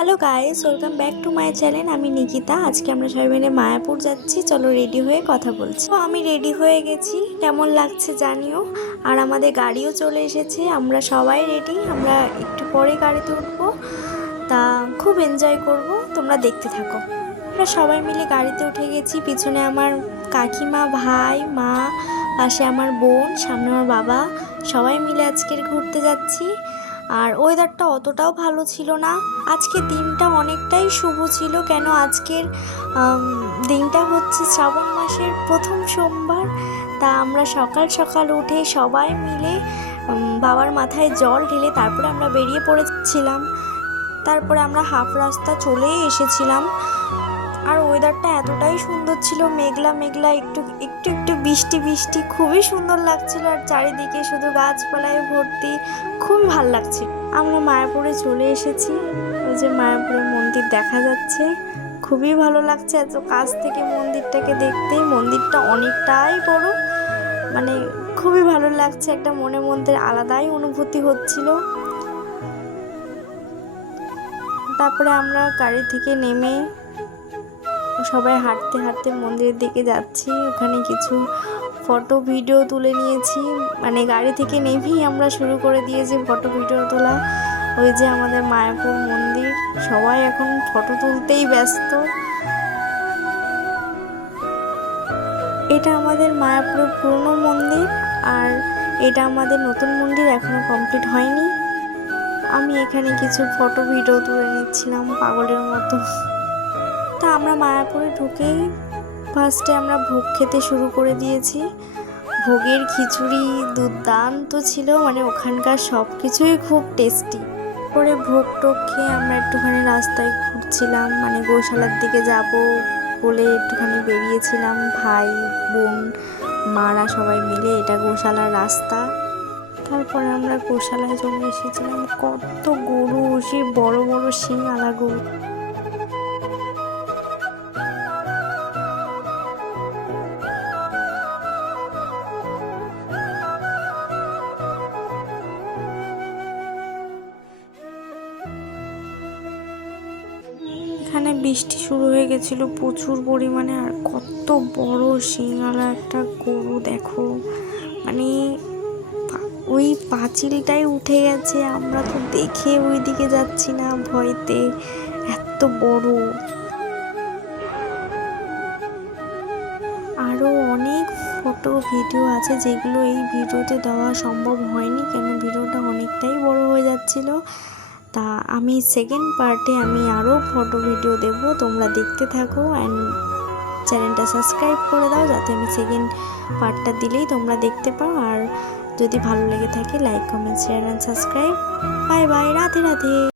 Hello guys, welcome back to my channel. আমি নিকিতা। আজকে আমরা সবাই মিলে মায়াপুর যাচ্ছি। চলো রেডি হয়ে কথা বলছি। তো আমি রেডি হয়ে গেছি, কেমন লাগছে জানিও। আর আমাদের গাড়িও চলে এসেছে, আমরা সবাই রেডি। আমরা একটু পরে গাড়িতে উঠবো, তা খুব এনজয় করব, তোমরা দেখতে থাকো। আমরা সবাই মিলে গাড়িতে উঠে গেছি। পিছনে আমার কাকিমা, ভাই, মা, পাশে আমার বোন, সামনে আমার বাবা। সবাই মিলে আজকের ঘুরতে যাচ্ছি। আর ওয়েদারটা অতটাও ভালো ছিল না। আজকে দিনটা অনেকটাই শুভ ছিল, কেন আজকের দিনটা হচ্ছে শ্রাবণ মাসের প্রথম সোমবার। তা আমরা সকাল সকাল উঠে সবাই মিলে বাবার মাথায় জল ঢেলে তারপরে আমরা বেরিয়ে পড়েছিলাম। তারপরে আমরা হাফ রাস্তা চলেই এসেছিলাম। আর ওয়েদারটা এতটাই সুন্দর ছিল, মেঘলা মেঘলা, একটু একটু একটু বৃষ্টি বৃষ্টি, খুবই সুন্দর লাগছিল। আর চারিদিকে শুধু গাছপালায় ভর্তি, খুবই ভাল লাগছিল। আমরা মায়াপুরে চলে এসেছি। ওই যে মায়াপুরের মন্দির দেখা যাচ্ছে, খুবই ভালো লাগছে এত কাছ থেকে মন্দিরটাকে দেখতে। মন্দিরটা অনেকটাই বড়, মানে খুবই ভালো লাগছে, একটা মনের মধ্যে আলাদাই অনুভূতি হচ্ছিল। তারপরে আমরা গাড়ি থেকে নেমে সবাই হাঁটতে হাঁটতে মন্দিরের দিকে যাচ্ছি। ওখানে কিছু ফটো ভিডিও তুলে নিয়েছি, মানে গাড়ি থেকে নেমেই আমরা শুরু করে দিয়েছি ফটো ভিডিও তোলা। ওই যে আমাদের মায়াপুর মন্দির, সবাই এখন ফটো তুলতেই ব্যস্ত। এটা আমাদের মায়াপুরের পুরনো মন্দির, আর এটা আমাদের নতুন মন্দির, এখনো কমপ্লিট হয়নি। আমি এখানে কিছু ফটো ভিডিও তুলে নিচ্ছিলাম পাগলের মতো। তা আমরা মায়াপুরে ঢুকেই ফার্স্টে আমরা ভোগ খেতে শুরু করে দিয়েছি। ভোগের খিচুড়ি দুর্দান্ত ছিল, মানে ওখানকার সব কিছুই খুব টেস্টি। পরে ভোগ টোগ খেয়ে আমরা একটুখানি রাস্তায় ঘুরছিলাম, মানে গোশালার দিকে যাব বলে একটুখানি বেরিয়েছিলাম ভাই, বোন, মারা সবাই মিলে। এটা গোশালার রাস্তা। তারপরে আমরা গোশালায় চলে এসেছিলাম। কত গরু, সেই বড় বড় শিং আলা গরু। এখানে বৃষ্টি শুরু হয়ে গেছিল প্রচুর পরিমাণে। আর কত বড় শিঙালা একটা গরু দেখো, মানে ওই পাঁচিলটাই উঠে গেছে, আমরা তো দেখে ওই দিকে যাচ্ছি না ভয়তে, এত বড়। আরও অনেক ফটো ভিডিও আছে যেগুলো এই ভিডিওতে দেওয়া সম্ভব হয়নি, কেন ভিডিওটা অনেকটাই বড় হয়ে যাচ্ছিল। তা আমি সেকেন্ড পার্টে আমি আরও ফটো ভিডিও দেব, তোমরা দেখতে থাকো। অ্যান্ড চ্যানেলটা সাবস্ক্রাইব করে দাও, যাতে আমি সেকেন্ড পার্টটা দিলেই তোমরা দেখতে পাও। আর যদি ভালো লেগে থাকে like, comment, share and subscribe. Bye bye, Radhe Radhe.